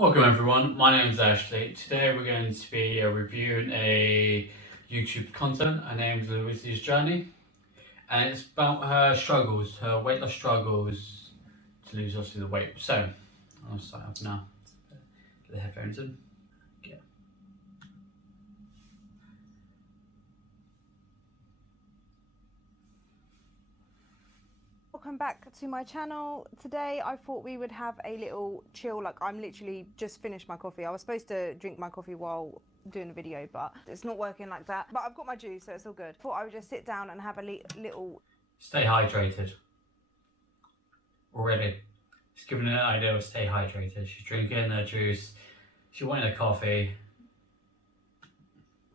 Welcome everyone, my name is Ashley. Today we're going to be reviewing a YouTube content. Her name is Louise's Journey, and it's about her struggles, her weight loss struggles to lose obviously the weight. So, I'll start off now. Get the headphones in. Okay. Welcome back to my channel. Today I thought we would have a little chill, like I'm literally just finished my coffee. I was supposed to drink my coffee while doing the video, but it's not working like that. But I've got my juice, so it's all good. Thought I would just sit down and have a little... Stay hydrated. Already. She's giving an idea of stay hydrated. She's drinking her juice. She's wanting a coffee.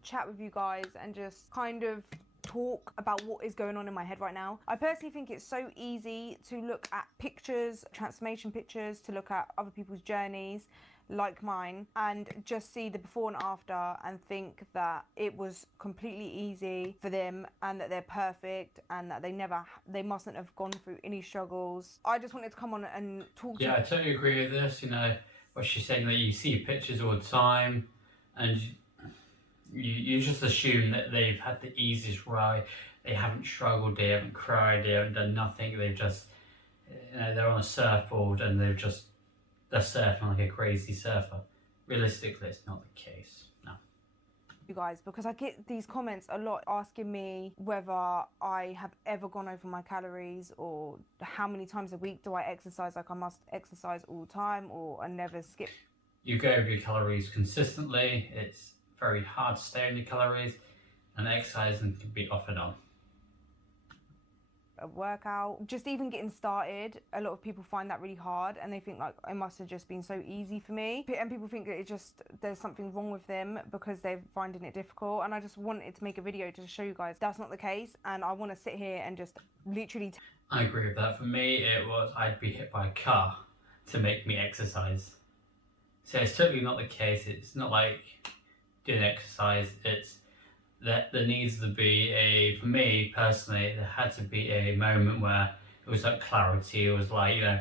Chat with you guys and just kind of talk about what is going on in my head right now. I personally think it's so easy to look at pictures, transformation pictures, to look at other people's journeys like mine and just see the before and after and think that it was completely easy for them and that they're perfect and that they mustn't have gone through any struggles. I just wanted to come on and talk to Yeah, I totally agree with this. You know, what she's saying, that you see pictures all the time and you just assume that they've had the easiest ride. They haven't struggled, they haven't cried, they haven't done nothing. They've just, you know, they're on a surfboard and they're surfing like a crazy surfer. Realistically, it's not the case. No. You guys, because I get these comments a lot asking me whether I have ever gone over my calories or how many times a week do I exercise, like I must exercise all the time or I never skip. You go over your calories consistently. It's very hard to stay on your calories, and exercising can be off and on. A workout, just even getting started, a lot of people find that really hard and they think like it must have just been so easy for me, and people think that there's something wrong with them because they're finding it difficult. And I just wanted to make a video to show you guys that's not the case, and I want to sit here and just literally I agree with that. For me, it was I'd be hit by a car to make me exercise. So it's totally not the case. It's not like doing exercise. It's that there needs to be for me personally, there had to be a moment where it was like clarity. It was like, you know,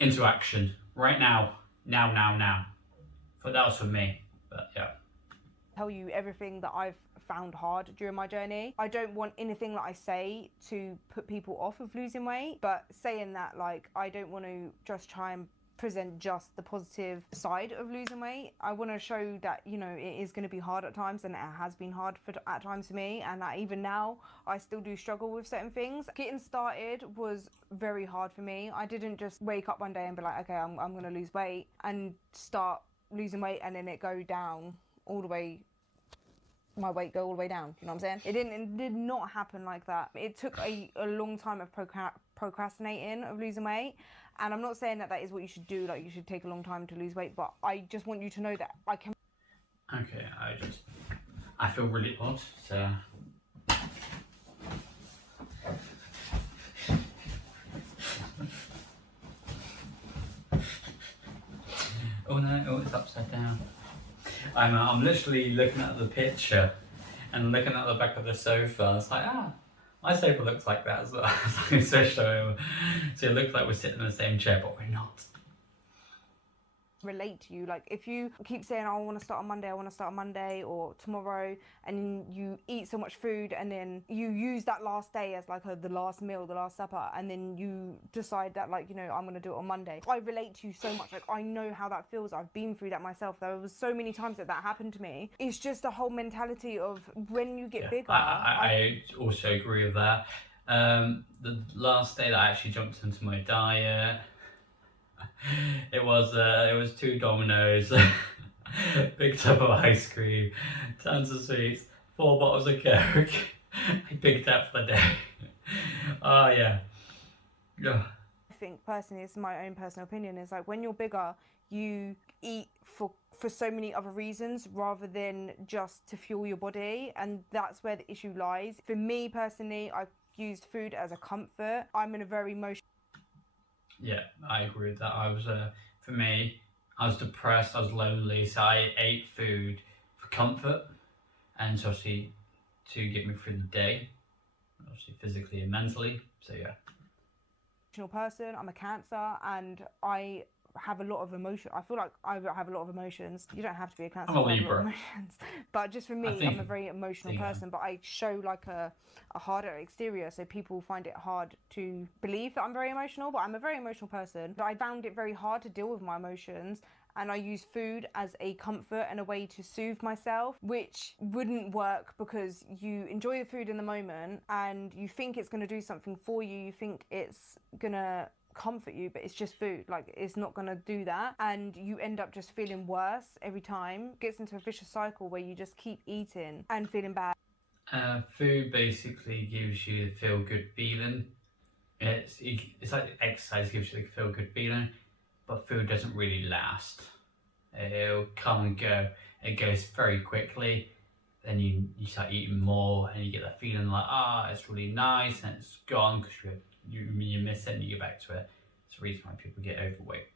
interaction right now. But that was for me. But yeah. Tell you everything that I've found hard during my journey. I don't want anything that I say to put people off of losing weight, but saying that, like, I don't want to just try and present just the positive side of losing weight. I want to show that, you know, it is going to be hard at times, and it has been hard at times for me, and that even now I still do struggle with certain things. Getting started was very hard for me. I didn't just wake up one day and be like, okay, I'm going to lose weight and start losing weight and then it go down all the way, my weight go all the way down, you know what I'm saying? It did not happen like that. It took a long time of procrastinating of losing weight, and I'm not saying that that is what you should do, like you should take a long time to lose weight, but I just want you to know that I can. Okay, I feel really odd, so oh no, oh, it's upside down. I'm literally looking at the picture and looking at the back of the sofa. It's like, my sofa looks like that as well. So it looks like we're sitting in the same chair, but we're not. Relate to you. Like if you keep saying, oh, I want to start on Monday or tomorrow, and you eat so much food and then you use that last day as like the last meal, the last supper, and then you decide that, like, you know, I'm going to do it on Monday. I relate to you so much. Like I know how that feels. I've been through that myself. There was so many times that happened to me. It's just a whole mentality of when you get bigger. I also agree with that. The last day that I actually jumped into my diet, it was 2 Dominoes, big tub of ice cream, tons of sweets, 4 bottles of Coke. I picked up for the day. Oh yeah. I think personally, it's my own personal opinion, is like when you're bigger, you eat for so many other reasons rather than just to fuel your body, and that's where the issue lies. For me personally, I used food as a comfort. I'm in a very emotional. Yeah, I agree with that. For me, I was depressed, I was lonely, so I ate food for comfort and obviously to get me through the day, obviously physically and mentally. So yeah. Person, I'm a Cancer, and I have a lot of emotion. I feel like I have a lot of emotions. You don't have to be a Cancer I'm a to have a lot of Libra. emotions, but just for me, I'm a very emotional person. But I show like a harder exterior, so people find it hard to believe that I'm very emotional. But I'm a very emotional person. But I found it very hard to deal with my emotions, and I use food as a comfort and a way to soothe myself, which wouldn't work because you enjoy the food in the moment and you think it's going to do something for you. You think it's going to comfort you, but it's just food. Like, it's not going to do that, and you end up just feeling worse every time. It gets into a vicious cycle where you just keep eating and feeling bad. Food basically gives you the feel good feeling. It's like exercise gives you the feel good feeling, but food doesn't really last. It'll come and go. It goes very quickly. Then you start eating more, and you get that feeling like, it's really nice, and it's gone because you miss it and you get back to it. It's the reason why people get overweight.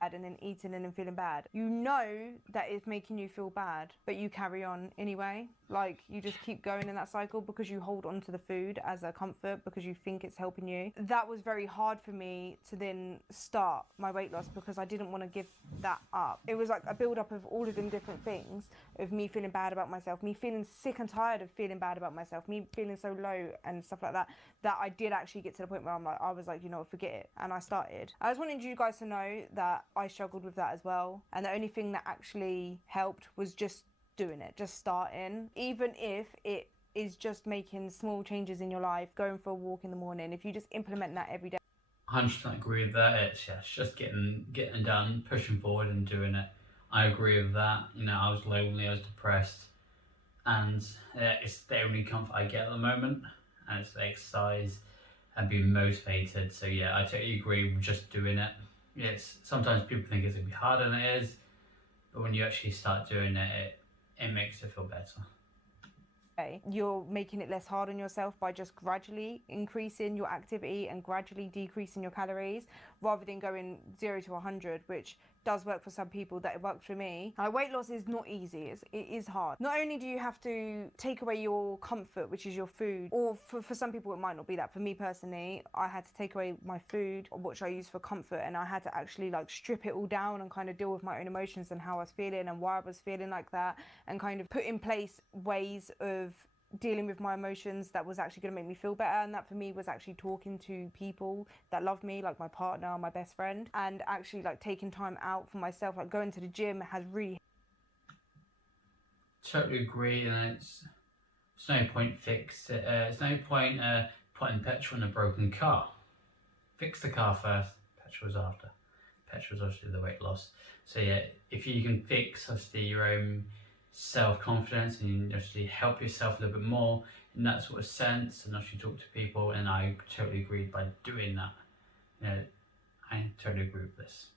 And then eating and then feeling bad. You know that it's making you feel bad, but you carry on anyway. Like, you just keep going in that cycle because you hold on to the food as a comfort because you think it's helping you. That was very hard for me to then start my weight loss because I didn't want to give that up. It was like a build up of all of them different things, of me feeling bad about myself, me feeling sick and tired of feeling bad about myself, me feeling so low and stuff like that, that I did actually get to the point where I was like, you know what, forget it. And I started. I just wanted you guys to know that I struggled with that as well. And the only thing that actually helped was just doing it, just starting. Even if it is just making small changes in your life, going for a walk in the morning, if you just implement that every day. 100% agree with that. It's just getting done, pushing forward and doing it. I agree with that. You know, I was lonely, I was depressed, and it's the only comfort I get at the moment, and it's the exercise and being motivated. So yeah, I totally agree with just doing it. Yes, sometimes people think it's gonna be harder than it is, but when you actually start doing it, it makes it feel better. You're making it less hard on yourself by just gradually increasing your activity and gradually decreasing your calories, rather than going 0 to 100, which does work for some people. That it worked for me. Weight loss is not easy. It is hard. Not only do you have to take away your comfort, which is your food, or for some people it might not be that. For me personally, I had to take away my food, which I use for comfort, and I had to actually like strip it all down and kind of deal with my own emotions and how I was feeling and why I was feeling like that, and kind of put in place ways of dealing with my emotions that was actually going to make me feel better. And that for me was actually talking to people that love me, like my partner, my best friend, and actually like taking time out for myself, like going to the gym has really Totally agree, and it's no point it's no point putting petrol in a broken car. Fix the car first, petrol's after. Petrol's obviously the weight loss. So yeah, if you can fix obviously your own self-confidence and you actually help yourself a little bit more in that sort of sense, and actually talk to people, and I totally agree by doing that. You know, I totally agree with this.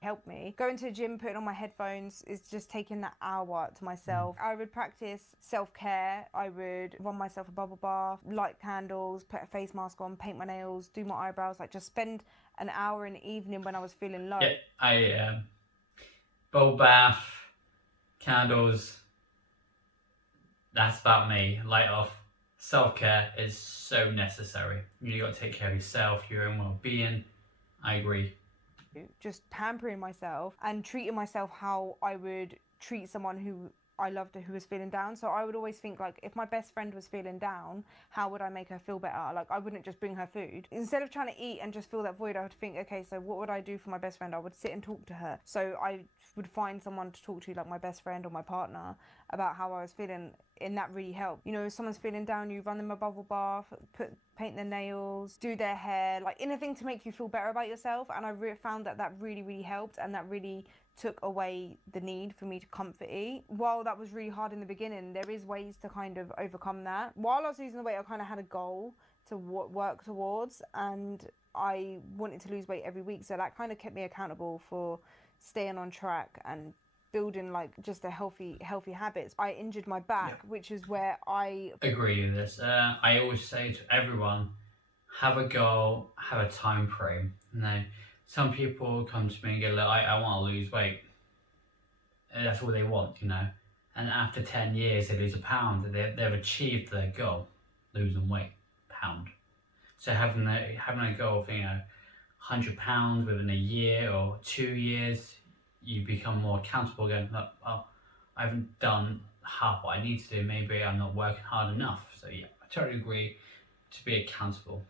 helped me. Going to the gym, putting on my headphones is just taking that hour to myself. I would practice self-care. I would run myself a bubble bath, light candles, put a face mask on, paint my nails, do my eyebrows, like just spend an hour in the evening when I was feeling low. Yeah, I bubble bath, candles, that's about me. Light off. Self-care is so necessary. You got to take care of yourself, your own well-being. I agree. Just pampering myself and treating myself how I would treat someone who I loved, who was feeling down. So I would always think, like, if my best friend was feeling down, how would I make her feel better? Like, I wouldn't just bring her food. Instead of trying to eat and just fill that void, I would think, okay, so what would I do for my best friend? I would sit and talk to her. So I would find someone to talk to, like my best friend or my partner, about how I was feeling, and that really helped. You know, if someone's feeling down, you run them a bubble bath, paint their nails, do their hair, like anything to make you feel better about yourself. And I found that really, really helped, and that really took away the need for me to comfort eat. While that was really hard in the beginning, there is ways to kind of overcome that. While I was losing the weight, I kind of had a goal to work towards, and I wanted to lose weight every week. So that kind of kept me accountable for staying on track and building like just a healthy habits. I injured my back, which is where I agree with this. I always say to everyone, have a goal, have a time frame. You know, some people come to me and go, look, I want to lose weight. And that's all they want, you know. And after 10 years, they lose a pound. They've achieved their goal, losing weight, pound. So having a goal of, you know, £100 within a year or 2 years, you become more accountable again. Like, oh, I haven't done half what I need to do. Maybe I'm not working hard enough. So yeah, I totally agree to be accountable.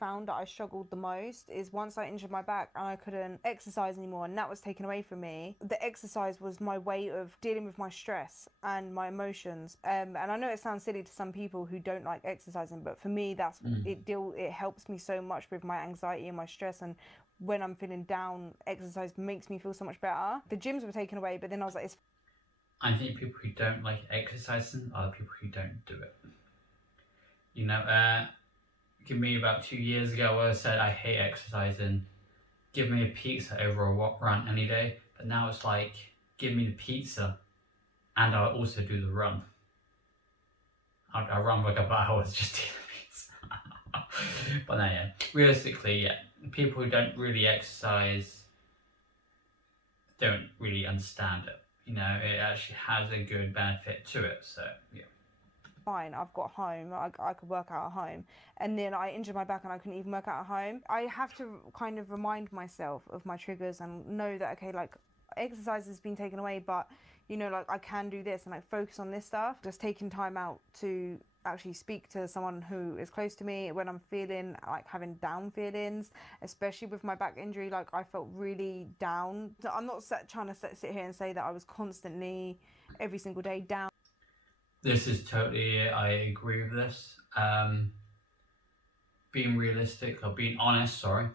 Found that I struggled the most is once I injured my back and I couldn't exercise anymore, and that was taken away from me. The exercise was my way of dealing with my stress and my emotions. And I know it sounds silly to some people who don't like exercising, but for me, that's it helps me so much with my anxiety and my stress. And when I'm feeling down, exercise makes me feel so much better. The gyms were taken away, but then I was like, I think people who don't like exercising are the people who don't do it. Give me about 2 years ago where I said I hate exercising. Give me a pizza over a walk run any day. But now it's like, give me the pizza and I'll also do the run. I'll run for a couple of hours just to do the pizza. But no, yeah. Realistically, yeah. People who don't really exercise don't really understand it. It actually has a good benefit to it. So, yeah. Fine, I've got home, I could work out at home. And then I injured my back and I couldn't even work out at home. I have to kind of remind myself of my triggers and know that, okay, like exercise has been taken away, but like I can do this and like focus on this stuff. Just taking time out to actually speak to someone who is close to me when I'm feeling like having down feelings, especially with my back injury. Like I felt really down. I'm not trying to sit here and say that I was constantly every single day down. This is totally it. I agree with this. Being realistic, or being honest, sorry.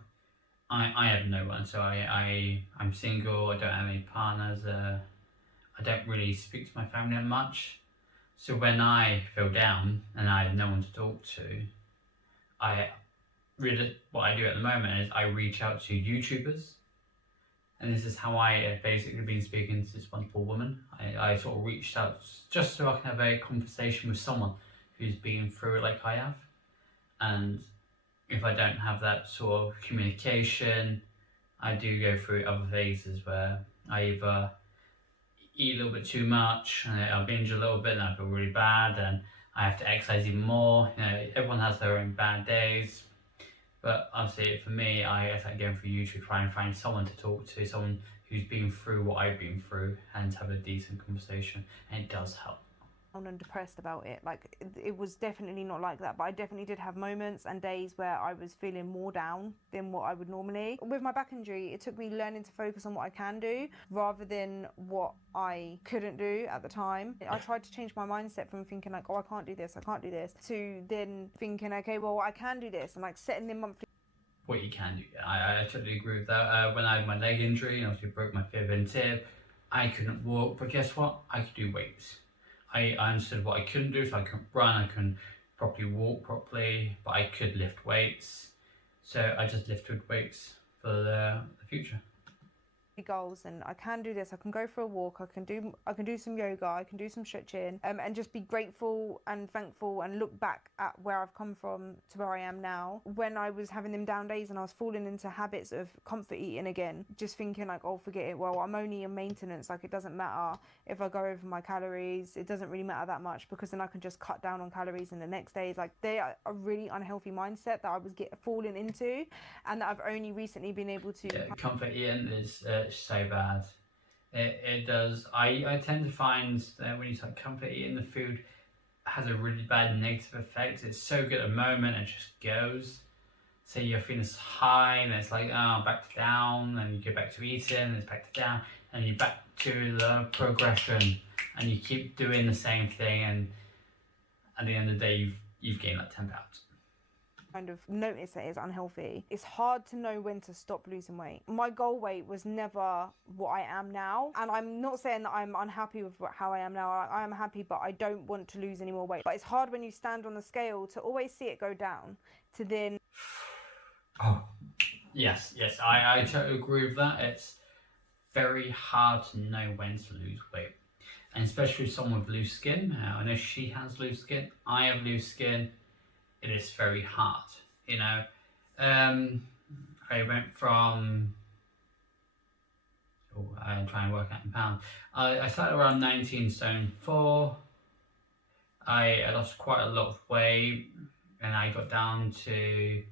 I have no one, so I'm single, I don't have any partners, I don't really speak to my family that much. So when I feel down and I have no one to talk to, what I do at the moment is I reach out to YouTubers. And this is how I have basically been speaking to this wonderful woman. I sort of reached out just so I can have a conversation with someone who's been through it like I have. And if I don't have that sort of communication, I do go through other phases where I either eat a little bit too much, and I'll binge a little bit and I feel really bad, and I have to exercise even more. Everyone has their own bad days. But obviously, for me, I started going through YouTube, try and find someone to talk to, someone who's been through what I've been through, and to have a decent conversation, and it does help. And depressed about it. Like it was definitely not like that, but I definitely did have moments and days where I was feeling more down than what I would normally. With my back injury, it took me learning to focus on what I can do rather than what I couldn't do at the time. I tried to change my mindset from thinking like, oh, I can't do this, to then thinking, okay, well, I can do this, and like setting them monthly. What you can do, I totally agree with that. When I had my leg injury and obviously broke my fib and tib, I couldn't walk, but guess what? I could do weights. I understood what I couldn't do, so I couldn't run, I couldn't properly walk properly, but I could lift weights. So I just lifted weights for the future. Goals, and I can do this. I can go for a walk. I can do some yoga. I can do some stretching, and just be grateful and thankful and look back at where I've come from to where I am now. When I was having them down days and I was falling into habits of comfort eating again, just thinking like, oh, forget it. Well, I'm only in maintenance. Like it doesn't matter if I go over my calories. It doesn't really matter that much because then I can just cut down on calories in the next days. Like they are a really unhealthy mindset that I was falling into, and that I've only recently been able to. Yeah, comfort eating is so bad. It does. I tend to find that when you start comfort eating, the food has a really bad negative effect. It's so good at the moment, it just goes. So you're feeling this high, and it's like, oh, back to down, and you go back to eating, and it's back to down, and you're back to the progression, and you keep doing the same thing, and at the end of the day, you've gained like 10 pounds. Kind of notice that it's unhealthy. It's hard to know when to stop losing weight. My goal weight was never what I am now, and I'm not saying that I'm unhappy with how I am now. I am happy, but I don't want to lose any more weight. But it's hard when you stand on the scale to always see it go down, to then... Oh, yes, I totally agree with that. It's very hard to know when to lose weight, and especially with someone with loose skin. I know she has loose skin, I have loose skin. It is very hard, I went from, I'm trying to work out in pounds. I started around 19 stone 4. I lost quite a lot of weight, and I got down to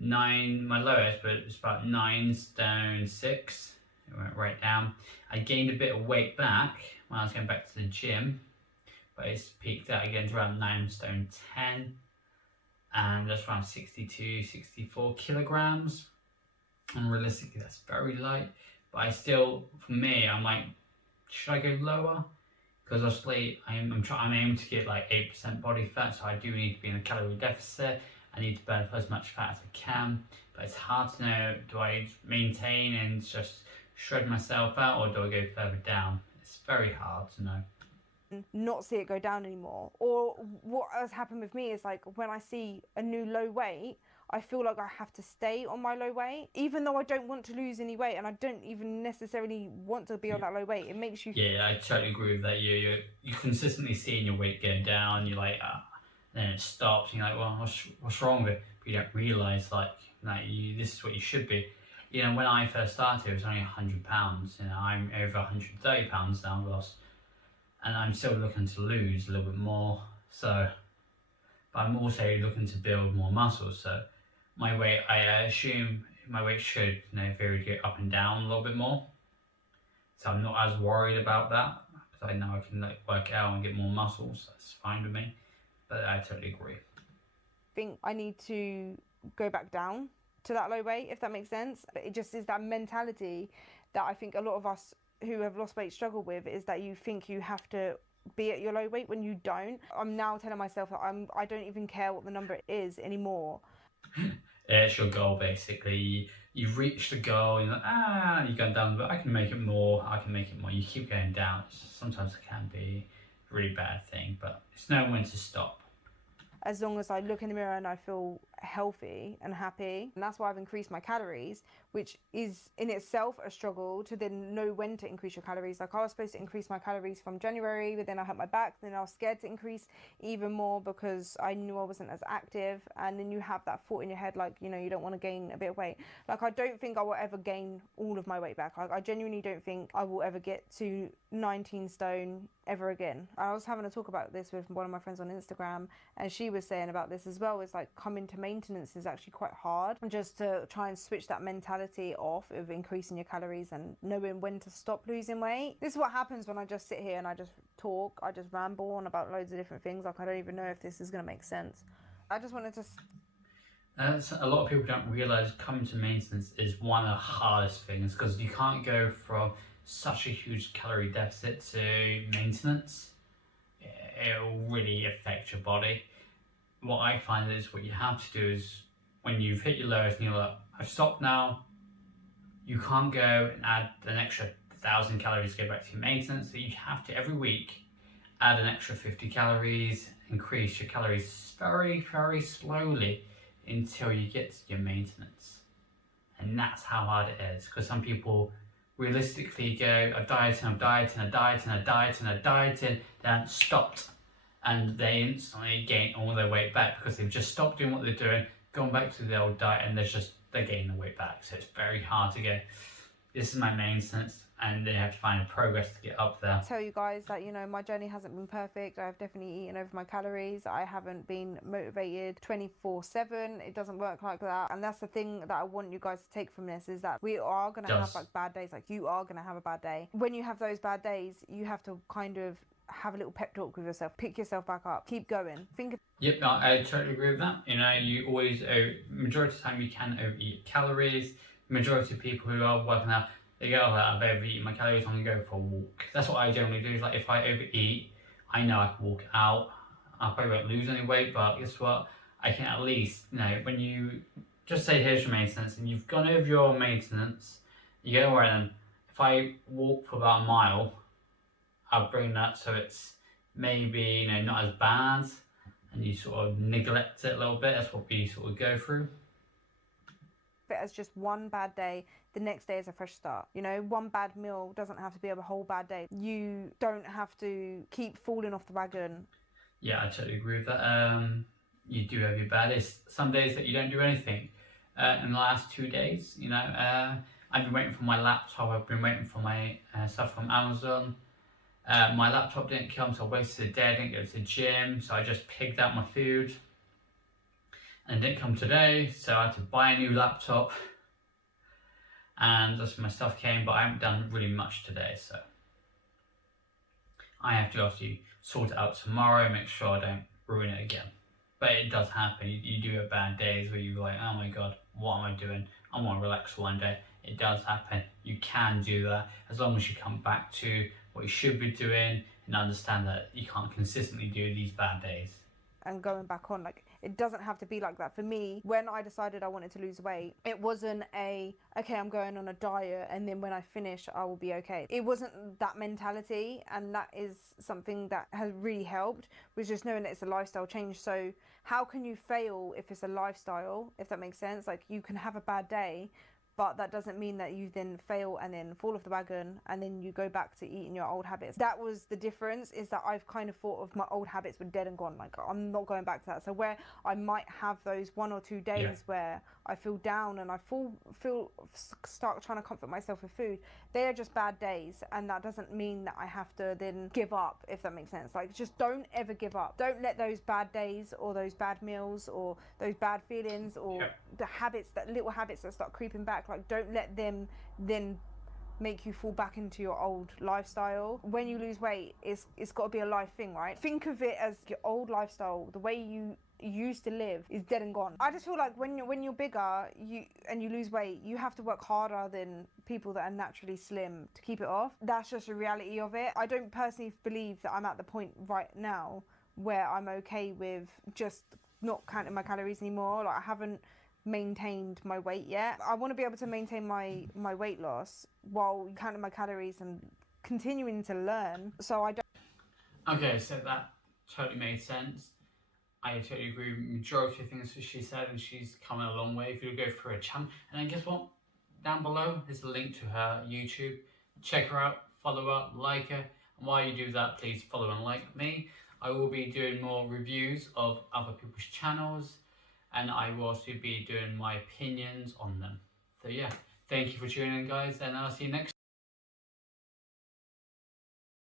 my lowest, but it was about 9 stone 6. It went right down. I gained a bit of weight back when I was going back to the gym, but it's peaked out again to around 9 stone 10, and that's around 62, 64 kilograms. And realistically, that's very light, but I still, for me, I'm like, should I go lower? Because obviously I'm aiming to get like 8% body fat, so I do need to be in a calorie deficit. I need to burn as much fat as I can, but it's hard to know, do I maintain and just shred myself out, or do I go further down? It's very hard to know. Not see it go down anymore. Or what has happened with me is like when I see a new low weight, I feel like I have to stay on my low weight, even though I don't want to lose any weight and I don't even necessarily want to be on that low weight. It makes you. Yeah, I totally agree with that. You consistently seeing your weight going down. You're like, then it stops. And you're like, well, what's wrong with it? But you don't realize like this is what you should be. When I first started, it was only 100 pounds. I'm over 130 pounds now. I've lost, and I'm still looking to lose a little bit more. So, but I'm also looking to build more muscles. So, my weight, I assume my weight should vary, go up and down a little bit more. So I'm not as worried about that because I know I can work out and get more muscles. That's fine with me. But I totally agree. I think I need to go back down to that low weight, if that makes sense. But it just is that mentality that I think a lot of us who have lost weight struggle with, is that you think you have to be at your low weight when you don't. I'm now telling myself that I don't even care what the number is anymore. It's your goal basically. You've reached the goal, you're like, you've gone down, but I can make it more, You keep going down. Sometimes it can be a really bad thing, but it's knowing when to stop. As long as I look in the mirror and I feel healthy and happy. And that's why I've increased my calories, which is in itself a struggle to then know when to increase your calories. Like I was supposed to increase my calories from January, but then I hurt my back. Then I was scared to increase even more because I knew I wasn't as active. And then you have that thought in your head, like, you don't want to gain a bit of weight. Like I don't think I will ever gain all of my weight back. Like I genuinely don't think I will ever get to 19 stone ever again. I was having a talk about this with one of my friends on Instagram, and she was saying about this as well. It's like coming to maintenance is actually quite hard, just to try and switch that mentality off of increasing your calories and knowing when to stop losing weight. This is what happens when I just sit here and I just talk, I just ramble on about loads of different things. Like I don't even know if this is going to make sense. I just wanted to... A lot of people don't realise coming to maintenance is one of the hardest things, because you can't go from such a huge calorie deficit to maintenance. It'll really affect your body. What I find is what you have to do is when you've hit your lowest and you're like, I've stopped now, you can't go and add an extra 1,000 calories to go back to your maintenance. So you have to every week add an extra 50 calories, increase your calories very, very slowly until you get to your maintenance. And that's how hard it is, because some people realistically go, I'm dieting, then stopped, and they instantly gain all their weight back because they've just stopped doing what they're doing, gone back to the old diet, and they're gaining the weight back. So it's very hard to go, this is my maintenance, and they have to find a progress to get up there. Tell you guys that my journey hasn't been perfect. I've definitely eaten over my calories. I haven't been motivated 24/7. It doesn't work like that, and that's the thing that I want you guys to take from this, is that we are going to have like bad days. Like you are going to have a bad day. When you have those bad days, you have to kind of have a little pep talk with yourself, pick yourself back up, keep going. Yep, I totally agree with that. You always, majority of the time you can overeat calories. Majority of people who are working out, they go, I've overeaten my calories, I'm gonna go for a walk. That's what I generally do, is like if I overeat, I know I can walk out. I probably won't lose any weight, but guess what? I can at least, when you just say here's your maintenance and you've gone over your maintenance, you go, alright then, if I walk for about a mile, I'll bring that so it's maybe not as bad, and you sort of neglect it a little bit. That's what we sort of go through. It as just one bad day, the next day is a fresh start. One bad meal doesn't have to be a whole bad day. You don't have to keep falling off the wagon. Yeah, I totally agree with that. You do have your bad days. Some days that you don't do anything. In the last 2 days, I've been waiting for my laptop. I've been waiting for my stuff from Amazon. My laptop didn't come, so I wasted a day. I didn't go to the gym, so I just pigged out my food. and it didn't come today, so I had to buy a new laptop, and that's when my stuff came, but I haven't done really much today, so I have to obviously sort it out tomorrow, make sure I don't ruin it again. But it does happen. You do have bad days where you're like, oh my god, what am I doing? I want to relax one day. It does happen. You can do that as long as you come back to what you should be doing and understand that you can't consistently do these bad days. And going back on, like, it doesn't have to be like that. For me, when I decided I wanted to lose weight, it wasn't okay, I'm going on a diet and then when I finish I will be okay. It wasn't that mentality, and that is something that has really helped, was just knowing that it's a lifestyle change. So how can you fail if it's a lifestyle, if that makes sense? Like, you can have a bad day, but that doesn't mean that you then fail and then fall off the wagon and then you go back to eating your old habits. That was the difference, is that I've kind of thought of my old habits were dead and gone. Like, I'm not going back to that. So where I might have those 1 or 2 days where I feel down and I start trying to comfort myself with food, they are just bad days, and that doesn't mean that I have to then give up, if that makes sense. Like, just don't ever give up. Don't let those bad days or those bad meals or those bad feelings or the habits, that little habits that start creeping back, like, don't let them then make you fall back into your old lifestyle. When you lose weight, it's got to be a life thing, right? Think of it as your old lifestyle, the way you used to live is dead and gone. I just feel like when you're bigger, you lose weight, you have to work harder than people that are naturally slim to keep it off. That's just the reality of it. I don't personally believe that I'm at the point right now where I'm okay with just not counting my calories anymore. Like, I haven't maintained my weight yet. I want to be able to maintain my weight loss while counting my calories and continuing to learn. So I don't. Okay, so that totally made sense. I totally agree with the majority of things that she said, and she's coming a long way. If you go through her channel, and then guess what? Down below is a link to her YouTube. Check her out, follow her, like her, and while you do that, please follow and like me. I will be doing more reviews of other people's channels, and I will also be doing my opinions on them. So yeah, thank you for tuning in, guys, and I'll see you next time.